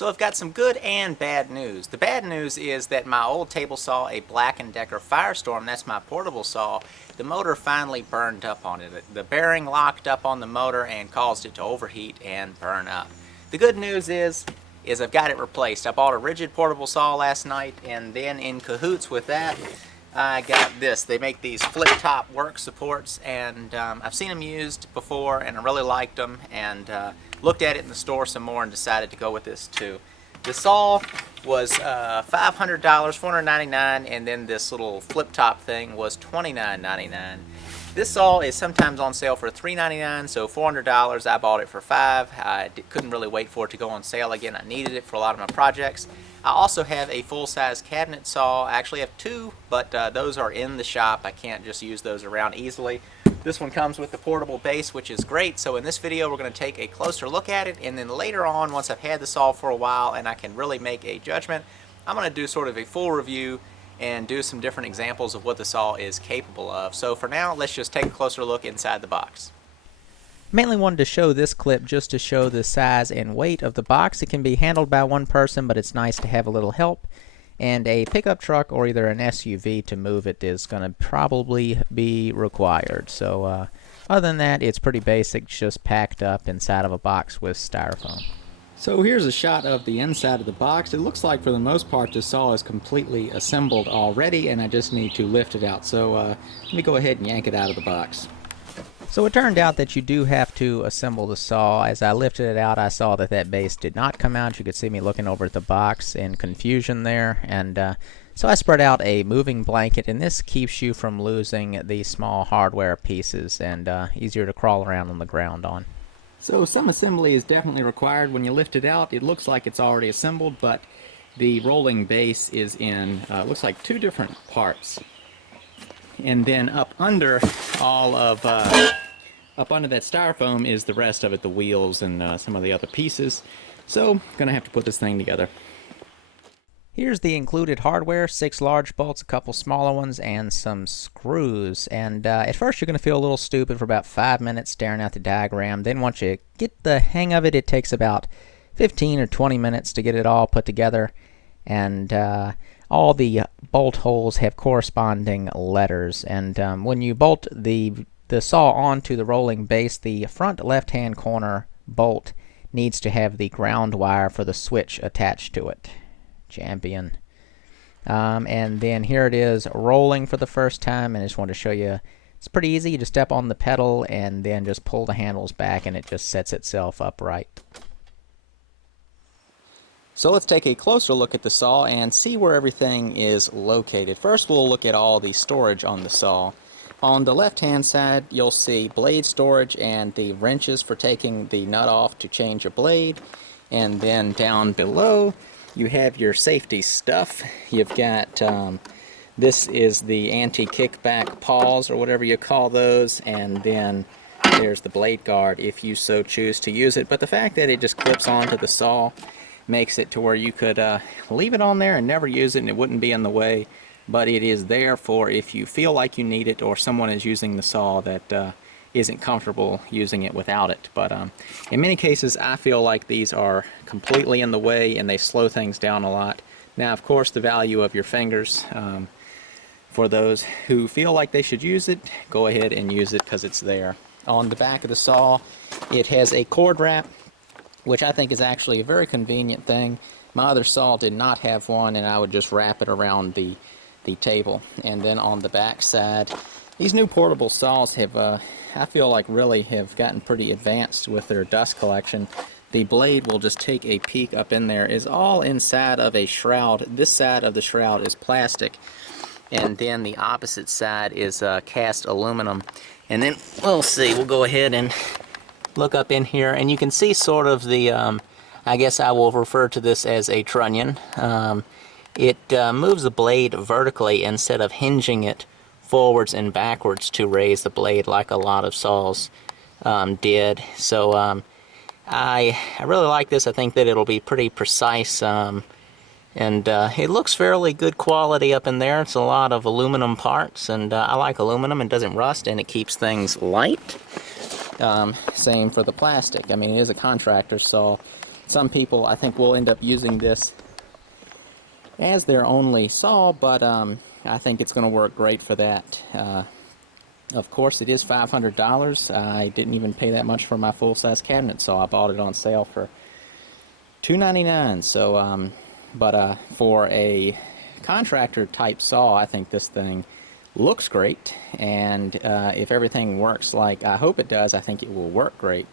So I've got some good and bad news. The bad news is that my old table saw, a Black & Decker Firestorm, that's my portable saw, the motor finally burned up on it. The bearing locked up on the motor and caused it to overheat and burn up. The good news is I've got it replaced. I bought a Ridgid portable saw last night, and then in cahoots with that, I got this. They make these flip-top work supports, and I've seen them used before, and I really liked them, and looked at it in the store some more and decided to go with this too. The saw was $500, $499, and then this little flip-top thing was $29.99. This saw is sometimes on sale for $399, so $400. I bought it for $5. I couldn't really wait for it to go on sale again. I needed it for a lot of my projects. I also have a full-size cabinet saw. I actually have two, but those are in the shop. I can't just use those around easily. This one comes with the portable base, which is great. So in this video, we're going to take a closer look at it, and then later on, once I've had the saw for a while and I can really make a judgment, I'm going to do sort of a full review and do some different examples of what the saw is capable of. So for now, let's just take a closer look inside the box. Mainly wanted to show this clip just to show the size and weight of the box. It can be handled by one person, but it's nice to have a little help. And a pickup truck or either an SUV to move it is going to probably be required. So other than that, it's pretty basic, just packed up inside of a box with styrofoam. So here's a shot of the inside of the box. It looks like for the most part the saw is completely assembled already, and I just need to lift it out. So let me go ahead and yank it out of the box. So it turned out that you do have to assemble the saw. As I lifted it out, I saw that that base did not come out. You could see me looking over at the box in confusion there, and so I spread out a moving blanket, and this keeps you from losing the small hardware pieces and easier to crawl around on the ground on. So some assembly is definitely required. When you lift it out, it looks like it's already assembled, but the rolling base is in, looks like two different parts. And then up under all of, up under that styrofoam is the rest of it, the wheels and some of the other pieces. So I'm gonna have to put this thing together. Here's the included hardware: 6 large bolts, a couple smaller ones, and some screws. And at first you're going to feel a little stupid for about 5 minutes staring at the diagram. Then once you get the hang of it, it takes about 15 or 20 minutes to get it all put together. And all the bolt holes have corresponding letters. And when you bolt the saw onto the rolling base, the front left-hand corner bolt needs to have the ground wire for the switch attached to it. Champion. And then here it is rolling for the first time, and I just want to show you it's pretty easy. You just step on the pedal and then just pull the handles back and it just sets itself upright. So let's take a closer look at the saw and see where everything is located. First we'll look at all the storage on the saw. On the left hand side you'll see blade storage and the wrenches for taking the nut off to change a blade, and then down below you have your safety stuff. You've got, this is the anti-kickback paws or whatever you call those, and then there's the blade guard if you so choose to use it. But the fact that it just clips onto the saw makes it to where you could leave it on there and never use it and it wouldn't be in the way, but it is there for if you feel like you need it or someone is using the saw that isn't comfortable using it without it. But in many cases I feel like these are completely in the way and they slow things down a lot. Now of course the value of your fingers, for those who feel like they should use it, go ahead and use it because it's there. On the back of the saw it has a cord wrap, which I think is actually a very convenient thing. My other saw did not have one, and I would just wrap it around the table. And then on the back side, these new portable saws have, I feel like, really have gotten pretty advanced with their dust collection. The blade will just take a peek up in there. It's all inside of a shroud. This side of the shroud is plastic, and then the opposite side is cast aluminum. And then we'll see, we'll go ahead and look up in here, and you can see sort of the, I guess I will refer to this as a trunnion. It moves the blade vertically instead of hinging it forwards and backwards to raise the blade like a lot of saws did. So I really like this. I think that it'll be pretty precise, and it looks fairly good quality up in there. It's a lot of aluminum parts, and I like aluminum. It doesn't rust and it keeps things light. Same for the plastic. I mean, it is a contractor saw. Some people, I think, will end up using this as their only saw, but I think it's going to work great for that. Of course, it is $500. I didn't even pay that much for my full-size cabinet saw. I bought it on sale for $2.99. So, but for a contractor type saw, I think this thing looks great, and if everything works like I hope it does, I think it will work great.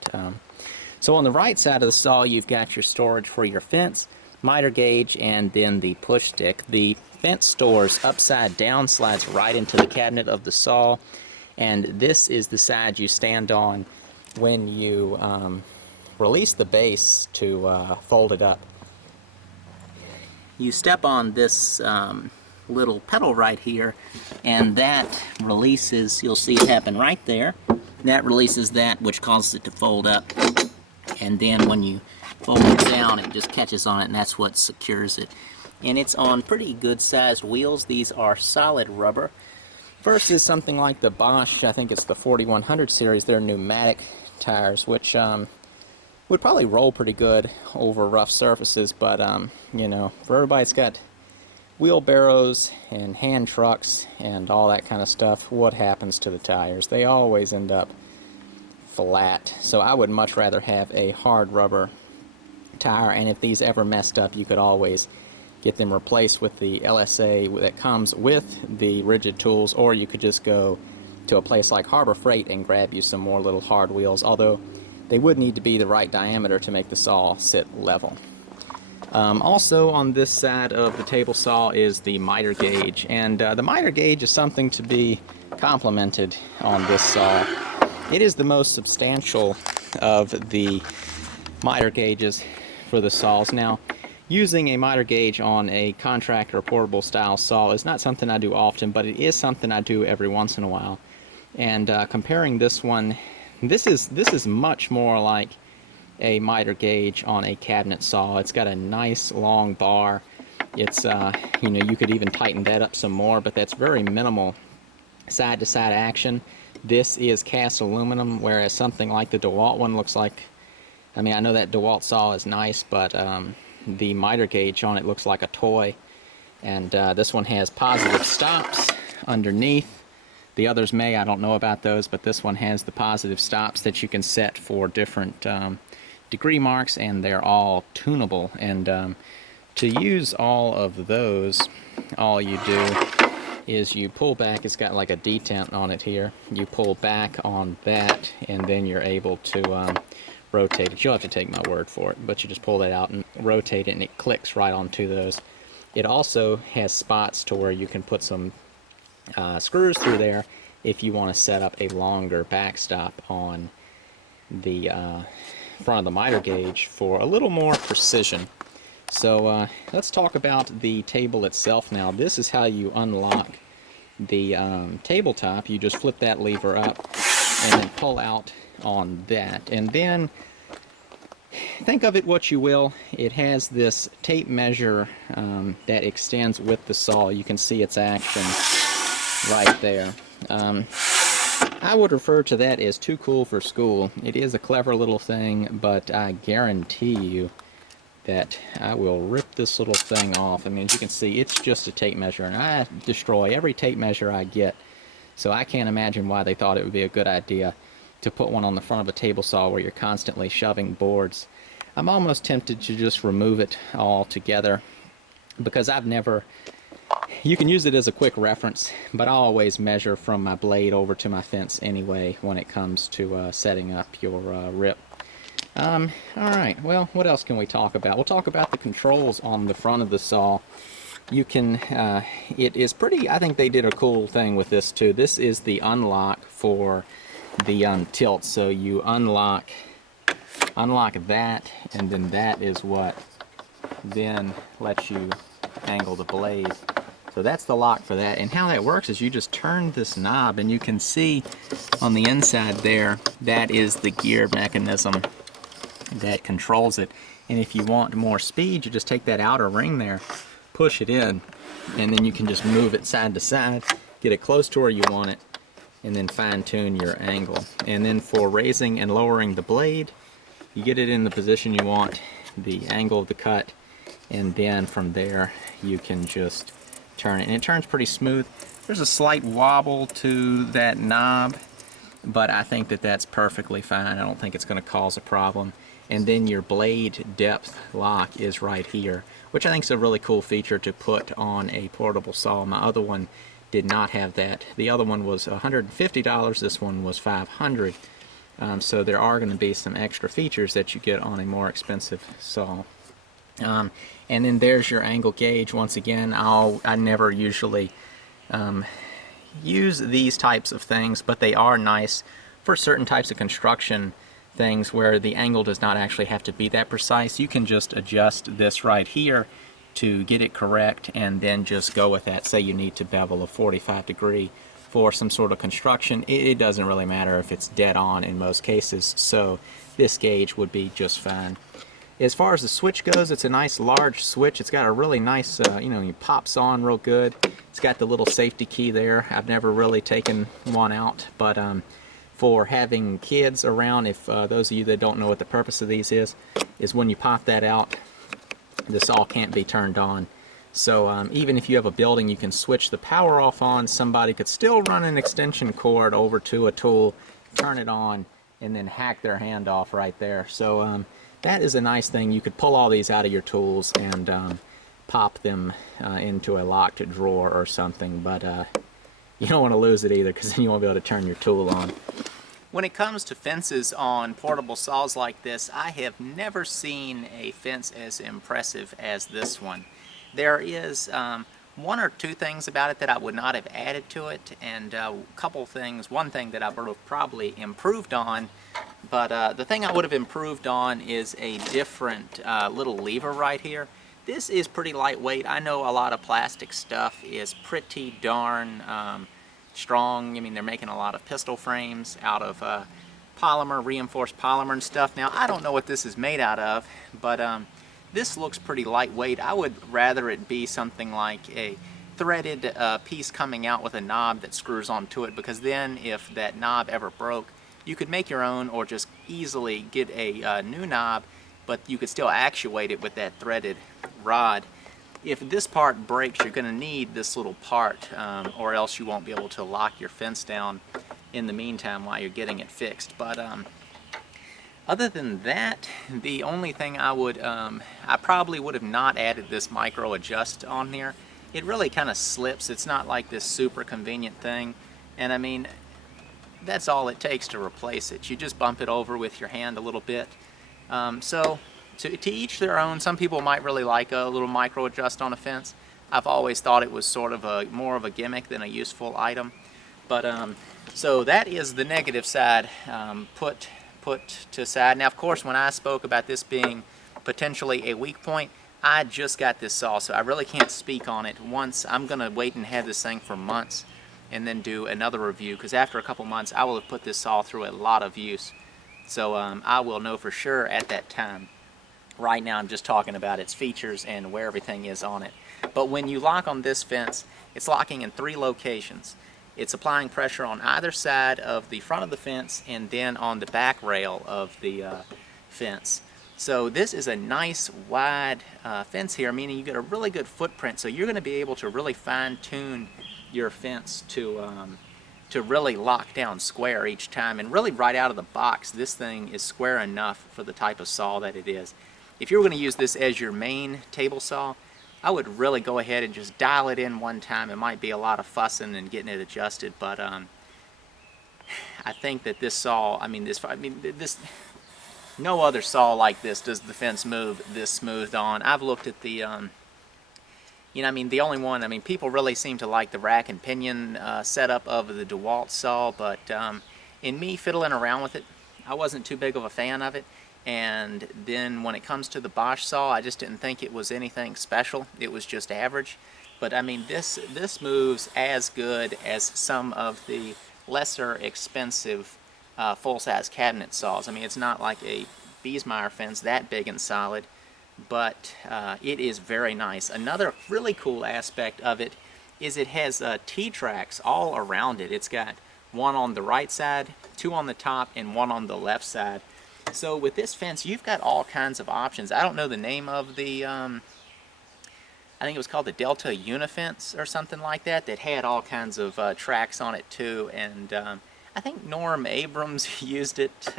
So on the right side of the saw, you've got your storage for your fence, miter gauge, and then the push stick. The fence stores upside down, slides right into the cabinet of the saw, and this is the side you stand on when you release the base to fold it up. You step on this little pedal right here, and that releases, you'll see it happen right there, that releases that, which causes it to fold up, and then when you fold it down, it just catches on it, and that's what secures it. And it's on pretty good sized wheels. These are solid rubber versus something like the Bosch, I think it's the 4100 series. They're pneumatic tires, which would probably roll pretty good over rough surfaces, but you know, for everybody that's got wheelbarrows and hand trucks and all that kind of stuff, what happens to the tires? They always end up flat. So I would much rather have a hard rubber tire, and if these ever messed up, you could always get them replaced with the LSA that comes with the Ridgid tools, or you could just go to a place like Harbor Freight and grab you some more little hard wheels, although they would need to be the right diameter to make the saw sit level. Also on this side of the table saw is the miter gauge, and the miter gauge is something to be complimented on this saw. It is the most substantial of the miter gauges for the saws. Now, using a miter gauge on a contractor portable style saw is not something I do often, but it is something I do every once in a while. And comparing this one, this is much more like a miter gauge on a cabinet saw. It's got a nice long bar. It's you know, you could even tighten that up some more, but that's very minimal side to side action. This is cast aluminum, whereas something like the DeWalt one looks like, I mean, I know that DeWalt saw is nice, but the miter gauge on it looks like a toy. And this one has positive stops underneath. The others may, I don't know about those, but this one has the positive stops that you can set for different degree marks, and they're all tunable. And to use all of those, all you do is you pull back. It's got like a detent on it here. You pull back on that, and then you're able to rotate it. You'll have to take my word for it, but you just pull that out and rotate it, and it clicks right onto those. It also has spots to where you can put some screws through there if you want to set up a longer backstop on the front of the miter gauge for a little more precision. So let's talk about the table itself now. This is how you unlock the tabletop. You just flip that lever up and then pull out on that. And then think of it what you will. It has this tape measure that extends with the saw. You can see its action right there. I would refer to that as too cool for school. It is a clever little thing, but I guarantee you that I will rip this little thing off. I mean, as you can see, it's just a tape measure, and I destroy every tape measure I get. So I can't imagine why they thought it would be a good idea to put one on the front of a table saw where you're constantly shoving boards. I'm almost tempted to just remove it altogether, because I've never... You can use it as a quick reference, but I always measure from my blade over to my fence anyway when it comes to setting up your rip. Alright, well, what else can we talk about? We'll talk about the controls on the front of the saw. You can, it is pretty, I think they did a cool thing with this too. This is the unlock for the tilt. So you unlock that, and then that is what then lets you angle the blade. So that's the lock for that. And how that works is you just turn this knob, and you can see on the inside there, that is the gear mechanism that controls it. And if you want more speed, you just take that outer ring there, push it in, and then you can just move it side to side, get it close to where you want it, and then fine-tune your angle. And then for raising and lowering the blade, you get it in the position you want, the angle of the cut, and then from there you can just turn it, and it turns pretty smooth. There's a slight wobble to that knob, but I think that that's perfectly fine. I don't think it's going to cause a problem. And then your blade depth lock is right here, which I think is a really cool feature to put on a portable saw. My other one did not have that. The other one was $150, this one was $500. So there are going to be some extra features that you get on a more expensive saw. And then there's your angle gauge. Once again, I never usually use these types of things, but they are nice for certain types of construction things where the angle does not actually have to be that precise. You can just adjust this right here to get it correct and then just go with that. Say you need to bevel a 45 degree for some sort of construction. It doesn't really matter if it's dead on in most cases, so this gauge would be just fine. As far as the switch goes, it's a nice large switch. It's got a really nice, it pops on real good. It's got the little safety key there. I've never really taken one out, but for having kids around, if those of you that don't know what the purpose of these is when you pop that out, the saw can't be turned on. So even if you have a building you can switch the power off on, somebody could still run an extension cord over to a tool, turn it on, and then hack their hand off right there. So that is a nice thing. You could pull all these out of your tools and pop them into a locked drawer or something, but you don't want to lose it either, because then you won't be able to turn your tool on. When it comes to fences on portable saws like this, I have never seen a fence as impressive as this one. There is one or two things about it that I would not have added to it, and a couple things. One thing that I would have probably improved on, but the thing I would have improved on is a different little lever right here. This is pretty lightweight. I know a lot of plastic stuff is pretty darn strong. I mean, they're making a lot of pistol frames out of polymer, reinforced polymer and stuff. Now, I don't know what this is made out of, but this looks pretty lightweight. I would rather it be something like a threaded piece coming out with a knob that screws onto it, because then if that knob ever broke, you could make your own or just easily get a new knob, but you could still actuate it with that threaded rod. If this part breaks, you're going to need this little part, or else you won't be able to lock your fence down in the meantime while you're getting it fixed. But other than that, the only thing I would, I probably would have not added this micro adjust on here. It really kind of slips. It's not like this super convenient thing, and I mean, that's all it takes to replace it. You just bump it over with your hand a little bit. So to each their own. Some people might really like a little micro adjust on a fence. I've always thought it was sort of more of a gimmick than a useful item. But so that is the negative side put to side. Now, of course, when I spoke about this being potentially a weak point, I just got this saw, so I really can't speak on it. I'm going to wait and have this thing for months and then do another review, because after a couple months I will have put this saw through a lot of use. So I will know for sure at that time. Right now I'm just talking about its features and where everything is on it. But when you lock on this fence, it's locking in 3 locations. It's applying pressure on either side of the front of the fence and then on the back rail of the fence. So this is a nice wide fence here, meaning you get a really good footprint. So you're going to be able to really fine-tune your fence to really lock down square each time. And really right out of the box, this thing is square enough for the type of saw that it is. If you were going to use this as your main table saw, I would really go ahead and just dial it in one time. It might be a lot of fussing and getting it adjusted, but I think that this saw, no other saw like this does the fence move this smooth on. I've looked at the, the only one, people really seem to like the rack and pinion setup of the DeWalt saw, but in me fiddling around with it, I wasn't too big of a fan of it. And then when it comes to the Bosch saw, I just didn't think it was anything special. It was just average. But this moves as good as some of the lesser expensive full-size cabinet saws. It's not like a Biesmeyer fence that big and solid, but it is very nice. Another really cool aspect of it is it has T-tracks all around it. It's got one on the right side, 2 on the top, and 1 on the left side. So with this fence, you've got all kinds of options. I don't know the name of the, I think it was called the Delta Unifence or something like that, that had all kinds of tracks on it too. And I think Norm Abrams used it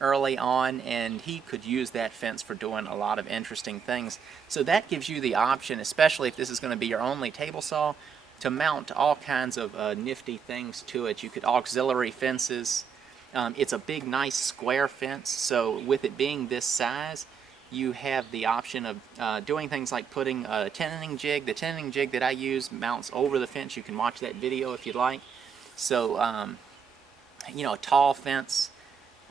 early on, and he could use that fence for doing a lot of interesting things. So that gives you the option, especially if this is going to be your only table saw, to mount all kinds of nifty things to it. You could auxiliary fences. It's a big, nice square fence, so with it being this size, you have the option of doing things like putting a tenon jig. The tenon jig that I use mounts over the fence. You can watch that video if you'd like. So, you know, a tall fence,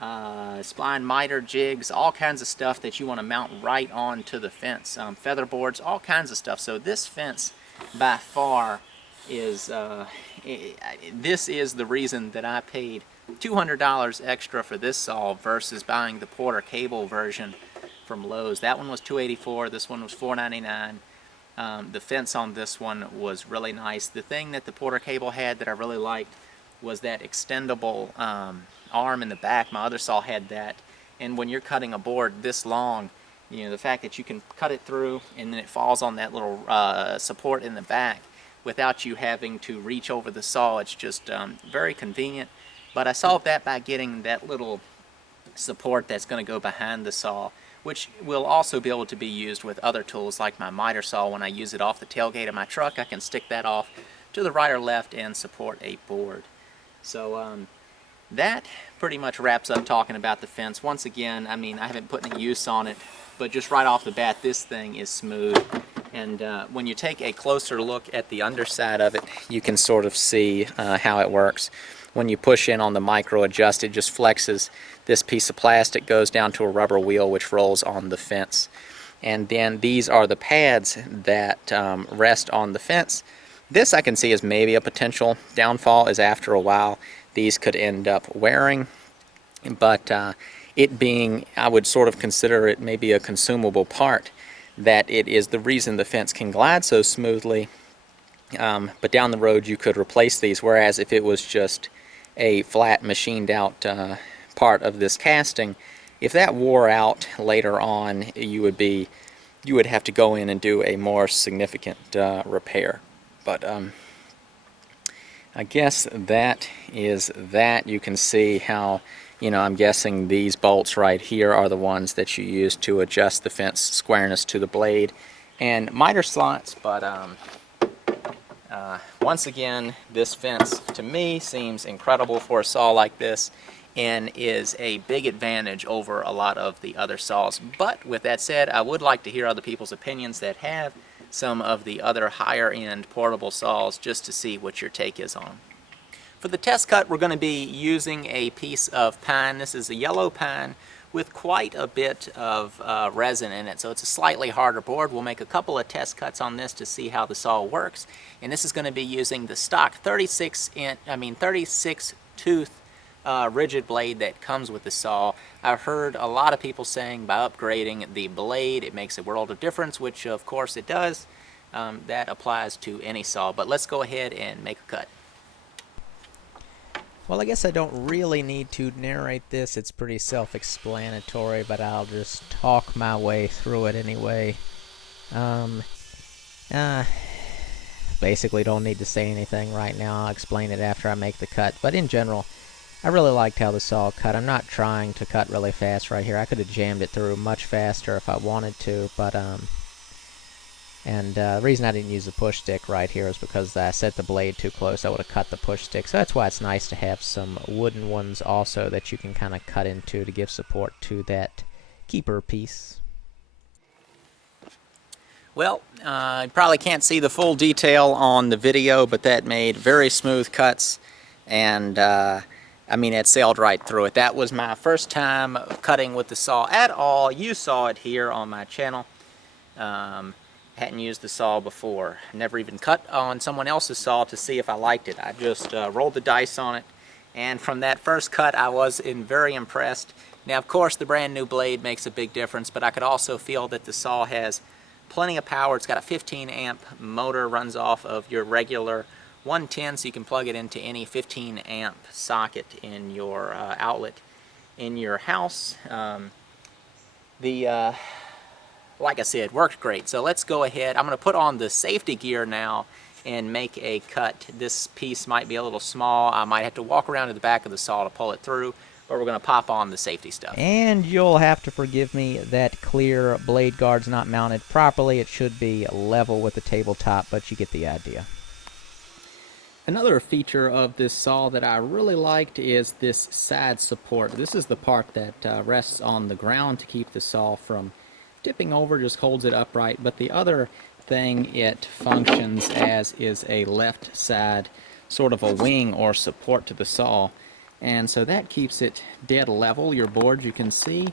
spline miter jigs, all kinds of stuff that you want to mount right onto the fence. Feather boards, all kinds of stuff. So this fence, by far, is this is the reason that I paid $200 extra for this saw versus buying the Porter cable version from Lowe's. That one was $284, this one was $499. The fence on this one was really nice. The thing that the Porter cable had that I really liked was that extendable arm in the back. My other saw had that, and when you're cutting a board this long, you know, the fact that you can cut it through and then it falls on that little support in the back without you having to reach over the saw, it's just very convenient. But I solved that by getting that little support that's going to go behind the saw, which will also be able to be used with other tools like my miter saw. When I use it off the tailgate of my truck, I can stick that off to the right or left and support a board. So that pretty much wraps up talking about the fence. Once again, I mean, I haven't put any use on it, but just right off the bat, this thing is smooth. And when you take a closer look at the underside of it, you can sort of see how it works. When you push in on the micro adjust, it just flexes. This piece of plastic goes down to a rubber wheel which rolls on the fence. And then these are the pads that rest on the fence. This I can see as maybe a potential downfall, is after a while these could end up wearing. But it being, I would sort of consider it maybe a consumable part, that it is the reason the fence can glide so smoothly. But down the road you could replace these, whereas if it was just a flat machined out part of this casting, if that wore out later on, you would have to go in and do a more significant repair. But I guess that is that. You can see how, you know, I'm guessing these bolts right here are the ones that you use to adjust the fence squareness to the blade and miter slots. But once again, this fence to me seems incredible for a saw like this and is a big advantage over a lot of the other saws. But with that said, I would like to hear other people's opinions that have some of the other higher end portable saws, just to see what your take is on them. For the test cut, we're going to be using a piece of pine. This is a yellow pine with quite a bit of resin in it, so it's a slightly harder board. We'll make a couple of test cuts on this to see how the saw works, and this is going to be using the stock 36 tooth Ridgid blade that comes with the saw. I've heard a lot of people saying by upgrading the blade it makes a world of difference, which of course it does. That applies to any saw, but let's go ahead and make a cut. Well, I guess I don't really need to narrate this. It's pretty self-explanatory, but I'll just talk my way through it anyway. Basically don't need to say anything right now. I'll explain it after I make the cut. But in general, I really liked how the saw cut. I'm not trying to cut really fast right here. I could have jammed it through much faster if I wanted to, but the reason I didn't use the push stick right here is because I set the blade too close. I would have cut the push stick. So that's why it's nice to have some wooden ones also that you can kind of cut into to give support to that keeper piece. Well, you probably can't see the full detail on the video, but that made very smooth cuts, and I mean, it sailed right through it. That was my first time cutting with the saw at all. You saw it here on my channel. Hadn't used the saw before. Never even cut on someone else's saw to see if I liked it. I just rolled the dice on it, and from that first cut I was very impressed. Now of course the brand new blade makes a big difference, but I could also feel that the saw has plenty of power. It's got a 15 amp motor, runs off of your regular 110, so you can plug it into any 15 amp socket in your outlet. in your house. Like I said, worked great. So let's go ahead. I'm going to put on the safety gear now and make a cut. This piece might be a little small. I might have to walk around to the back of the saw to pull it through, but we're going to pop on the safety stuff. And you'll have to forgive me, that clear blade guard's not mounted properly. It should be level with the tabletop, but you get the idea. Another feature of this saw that I really liked is this side support. This is the part that rests on the ground to keep the saw from tipping over, just holds it upright. But the other thing it functions as is a left side sort of a wing or support to the saw. And so that keeps it dead level. Your board, you can see,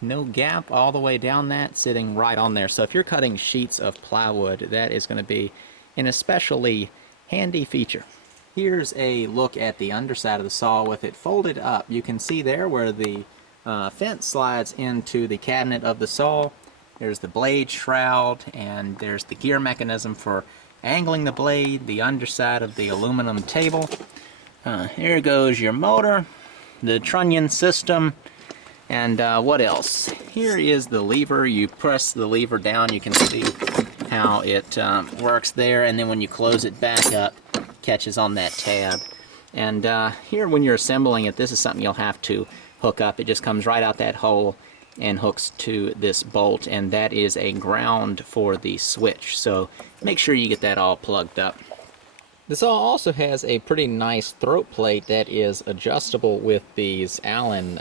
no gap all the way down that, sitting right on there. So if you're cutting sheets of plywood, that is going to be an especially handy feature. Here's a look at the underside of the saw with it folded up. You can see there where the fence slides into the cabinet of the saw. There's the blade shroud, and there's the gear mechanism for angling the blade, the underside of the aluminum table. Here goes your motor, the trunnion system, and what else? Here is the lever. You press the lever down, you can see how it works there, and then when you close it back up, it catches on that tab. And here when you're assembling it, this is something you'll have to hook up. It just comes right out that hole and hooks to this bolt, and that is a ground for the switch, so make sure you get that all plugged up. The saw also has a pretty nice throat plate that is adjustable with these Allen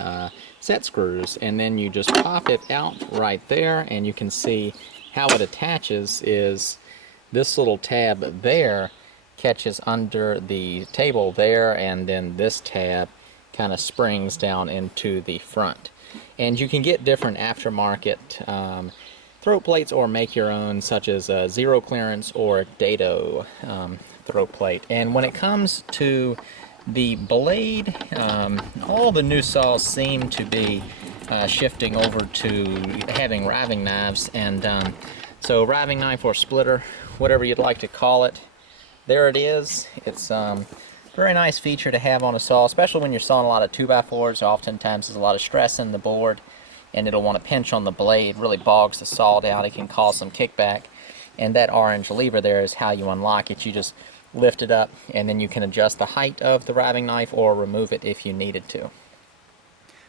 set screws, and then you just pop it out right there, and you can see how it attaches is this little tab there catches under the table there, and then this tab kind of springs down into the front. And you can get different aftermarket throat plates or make your own, such as a zero clearance or dado throat plate. And when it comes to the blade, all the new saws seem to be shifting over to having riving knives, and so riving knife or splitter, whatever you'd like to call it, there it is. It's very nice feature to have on a saw, especially when you're sawing a lot of 2x4s. Oftentimes there's a lot of stress in the board, and it'll want to pinch on the blade, really bogs the saw down. It can cause some kickback, and that orange lever there is how you unlock it. You just lift it up, and then you can adjust the height of the riving knife or remove it if you needed to.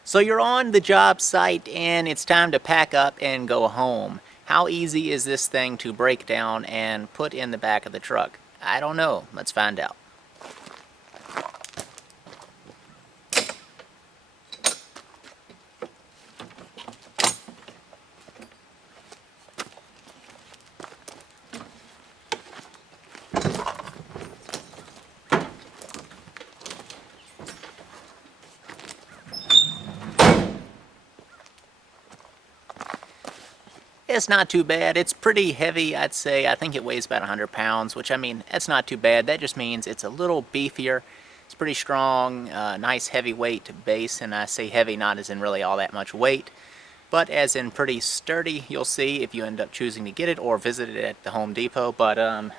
So you're on the job site, and it's time to pack up and go home. How easy is this thing to break down and put in the back of the truck? I don't know. Let's find out. It's not too bad. It's pretty heavy, I'd say. I think it weighs about 100 pounds, which, I mean, that's not too bad. That just means it's a little beefier. It's pretty strong, nice heavyweight base, and I say heavy not as in really all that much weight, but as in pretty sturdy. You'll see if you end up choosing to get it or visit it at the Home Depot, but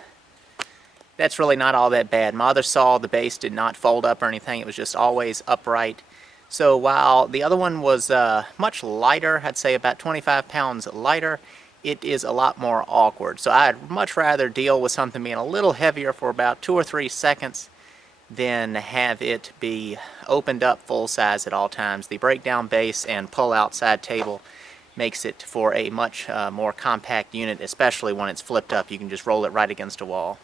that's really not all that bad. My other saw, the base did not fold up or anything. It was just always upright. So while the other one was much lighter, I'd say about 25 pounds lighter, it is a lot more awkward. So I'd much rather deal with something being a little heavier for about 2 or 3 seconds than have it be opened up full size at all times. The breakdown base and pull out side table makes it for a much more compact unit, especially when it's flipped up. You can just roll it right against a wall.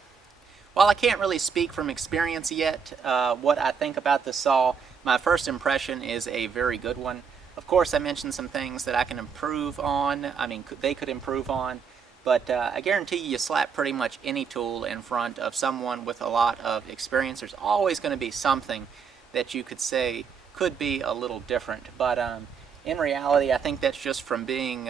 While I can't really speak from experience yet what I think about the saw, my first impression is a very good one. Of course, I mentioned some things that I can improve on. I mean, they could improve on, but I guarantee you slap pretty much any tool in front of someone with a lot of experience, there's always going to be something that you could say could be a little different. But in reality, I think that's just from being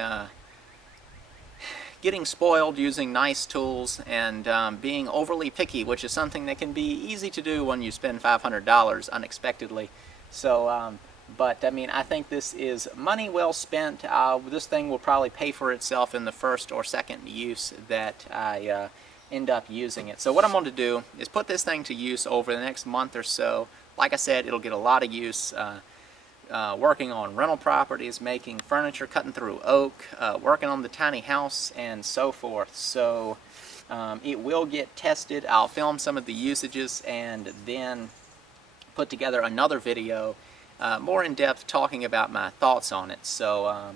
getting spoiled using nice tools and being overly picky, which is something that can be easy to do when you spend $500 unexpectedly. So, but I mean, I think this is money well spent. This thing will probably pay for itself in the first or second use that I end up using it. So what I'm going to do is put this thing to use over the next month or so. Like I said, it'll get a lot of use. working on rental properties, making furniture, cutting through oak, working on the tiny house, and so forth. So it will get tested. I'll film some of the usages and then put together another video more in depth talking about my thoughts on it. So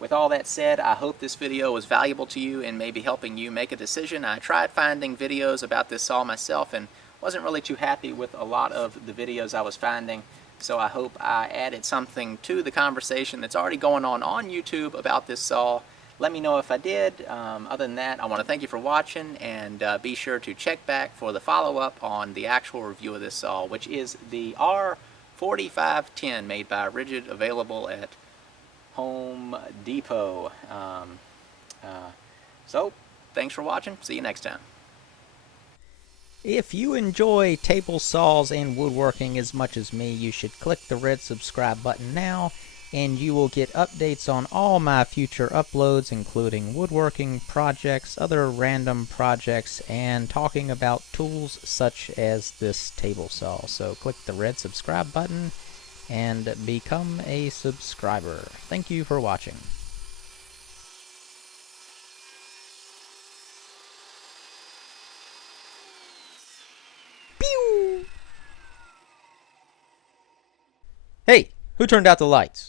with all that said, I hope this video was valuable to you and maybe helping you make a decision. I tried finding videos about this saw myself and wasn't really too happy with a lot of the videos I was finding. So I hope I added something to the conversation that's already going on YouTube about this saw. Let me know if I did. Other than that, I want to thank you for watching, and be sure to check back for the follow-up on the actual review of this saw, which is the R4510 made by Ridgid, available at Home Depot. So, thanks for watching. See you next time. If you enjoy table saws and woodworking as much as me, you should click the red subscribe button now, and you will get updates on all my future uploads, including woodworking projects, other random projects, and talking about tools such as this table saw. So click the red subscribe button and become a subscriber. Thank you for watching. Pew! Hey, who turned out the lights?